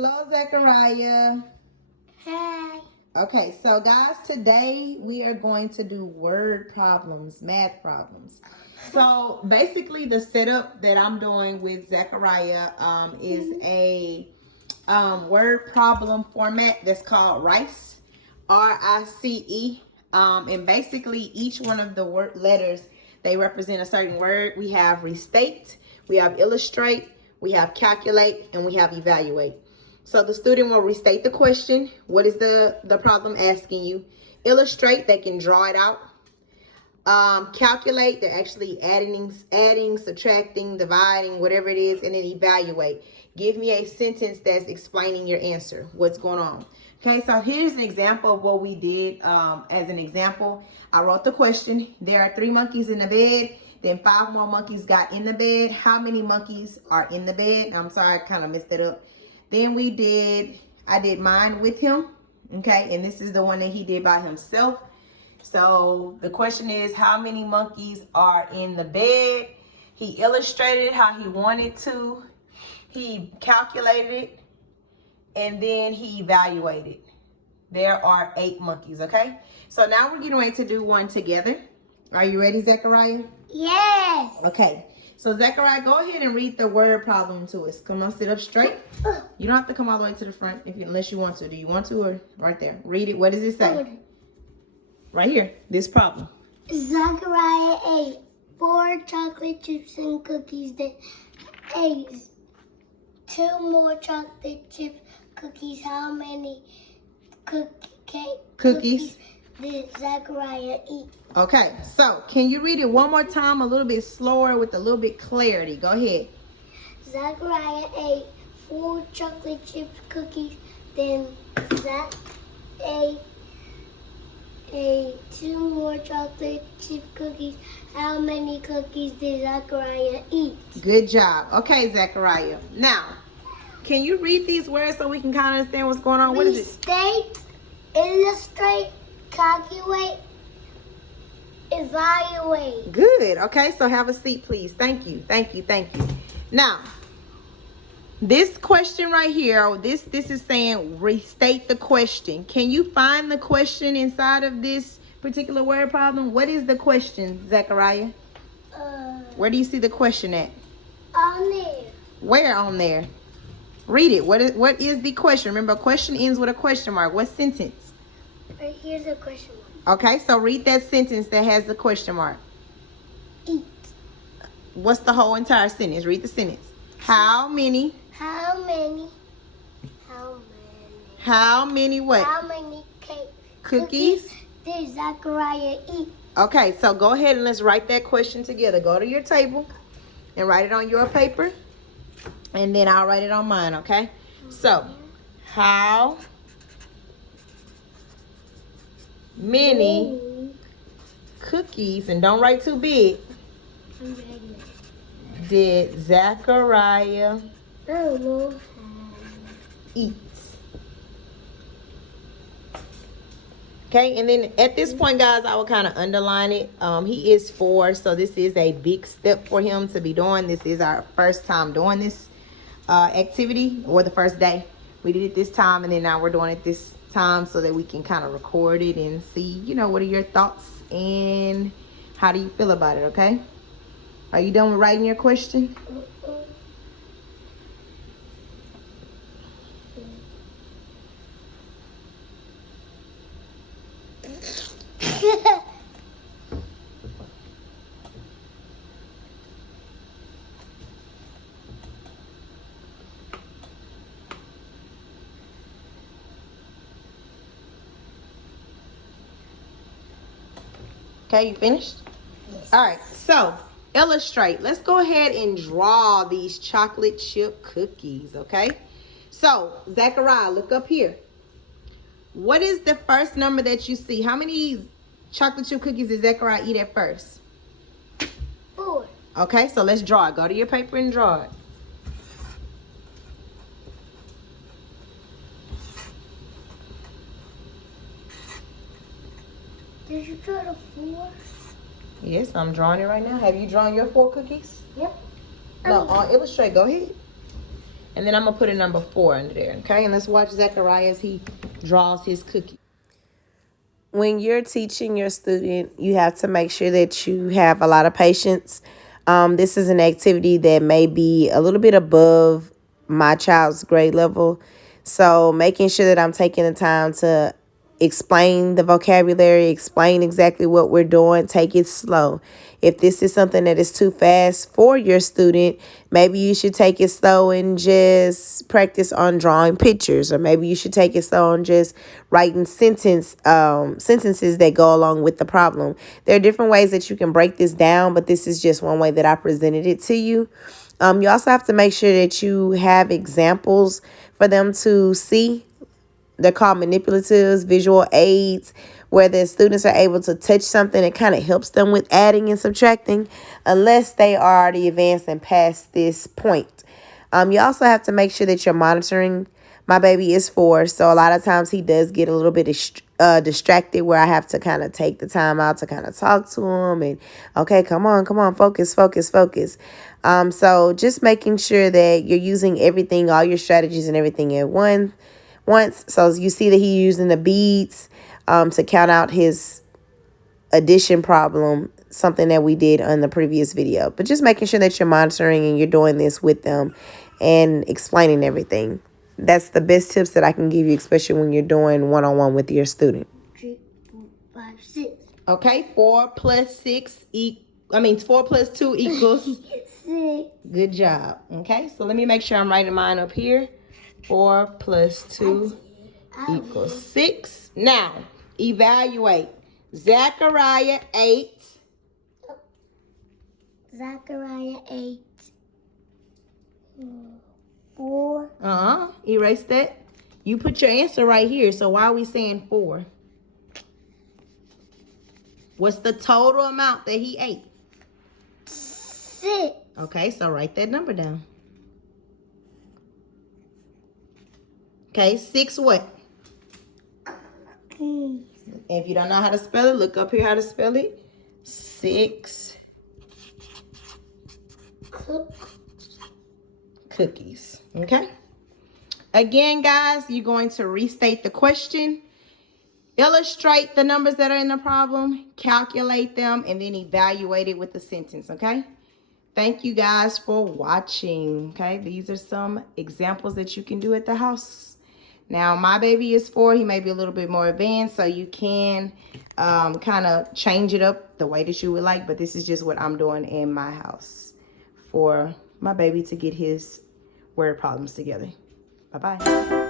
Hello, Zachariah. Hi. Okay, so guys, today we are going to do word problems, math problems. So basically the setup that I'm doing with Zachariah is a word problem format that's called R.I.C.E, R-I-C-E. And basically each one of the word letters, they represent a certain word. We have restate, we have illustrate, we have calculate, and we have evaluate. So the student will restate the question. What is the problem asking you? Illustrate, they can draw it out. Calculate, they're actually adding, subtracting, dividing, whatever it is, and then evaluate. Give me a sentence that's explaining your answer, what's going on. Okay, so here's an example of what we did. As an example, I wrote the question. There are 3 monkeys in the bed. Then 5 more monkeys got in the bed. How many monkeys are in the bed? I'm sorry, I kind of messed it up. Then I did mine with him. Okay, and this is the one that he did by himself. So the question is, how many monkeys are in the bed? He illustrated how he wanted to. He calculated it. And then he evaluated. There are 8 monkeys, okay? So now we're getting ready to do one together. Are you ready, Zachariah? Yes. Okay. So Zachariah, go ahead and read the word problem to us. Come on, sit up straight. You don't have to come all the way to the front unless you want to. Do you want to, or right there? Read it. What does it say? Right here, this problem. Zachariah ate 4 chocolate chips and cookies. Then ate 2 more chocolate chip cookies. How many cookies did Zachariah eat? Okay, so can you read it one more time, a little bit slower with a little bit clarity? Go ahead. Zachariah ate 4 chocolate chip cookies. Then Zach ate 2 more chocolate chip cookies. How many cookies did Zachariah eat? Good job. Okay, Zachariah. Now, can you read these words so we can kind of understand what's going on? What is it? Restate, illustrate, calculate, evaluate. Good. Okay, so have a seat, please. Thank you. Thank you. Thank you. Now, this question right here, this is saying restate the question. Can you find the question inside of this particular word problem? What is the question, Zachariah? Where do you see the question at? On there. Where on there? Read it. What is the question? Remember, a question ends with a question mark. What sentence? Right here's a question mark. Okay, so read that sentence that has the question mark. Eat. What's the whole entire sentence? Read the sentence. How many what? How many Cookies? did Zachariah eat? Okay, so go ahead and let's write that question together. Go to your table and write it on your paper. And then I'll write it on mine, okay? So, how many cookies, and don't write too big, did Zachariah eat? Okay, and then at this point, guys, I will kind of underline it. He is 4, so this is a big step for him to be doing. This is our first time doing this activity, or the first day. We did it this time, and then now we're doing it this time so that we can kind of record it and see, you know, what are your thoughts and how do you feel about it, okay? Are you done with writing your question? Okay, you finished? Yes. All right, so illustrate. Let's go ahead and draw these chocolate chip cookies, okay? So, Zachariah, look up here. What is the first number that you see? How many chocolate chip cookies did Zachariah eat at first? 4. Okay, so let's draw it. Go to your paper and draw it. Did you draw the 4? Yes, I'm drawing it right now. Have you drawn your 4 cookies? Yep. No, on illustrate. Go ahead. And then I'm going to put a number 4 under there, okay? And let's watch Zachariah as he draws his cookie. When you're teaching your student, you have to make sure that you have a lot of patience. This is an activity that may be a little bit above my child's grade level. So making sure that I'm taking the time to explain the vocabulary, explain exactly what we're doing, take it slow. If this is something that is too fast for your student, maybe you should take it slow and just practice on drawing pictures, or maybe you should take it slow and just writing sentences that go along with the problem. There are different ways that you can break this down, but this is just one way that I presented it to you. You also have to make sure that you have examples for them to see. They're called manipulatives, visual aids, where the students are able to touch something. It kind of helps them with adding and subtracting, unless they are already advanced and past this point. You also have to make sure that you're monitoring. My baby is 4, so a lot of times he does get a little bit distracted, where I have to kind of take the time out to kind of talk to him and, okay, come on, focus. So just making sure that you're using everything, all your strategies and everything at once. So you see that he's using the beads to count out his addition problem, something that we did on the previous video. But just making sure that you're monitoring and you're doing this with them and explaining everything. That's the best tips that I can give you, especially when you're doing one-on-one with your student. 3, 4, 5, 6. Okay, 4 plus 4 plus 2 equals 6. Good job. Okay, so let me make sure I'm writing mine up here. 4 plus 2 equals 6. Now, evaluate. Zachariah 8. Zachariah 8. 4. Erase that. You put your answer right here. So why are we saying 4? What's the total amount that he ate? 6. Okay, so write that number down. Okay, 6 what? Cookies. If you don't know how to spell it, look up here how to spell it. 6 cookies. Okay? Again, guys, you're going to restate the question, illustrate the numbers that are in the problem, calculate them, and then evaluate it with the sentence, okay? Thank you guys for watching, okay? These are some examples that you can do at the house. Now, my baby is 4. He may be a little bit more advanced, so you can kind of change it up the way that you would like, but this is just what I'm doing in my house for my baby to get his word problems together. Bye-bye.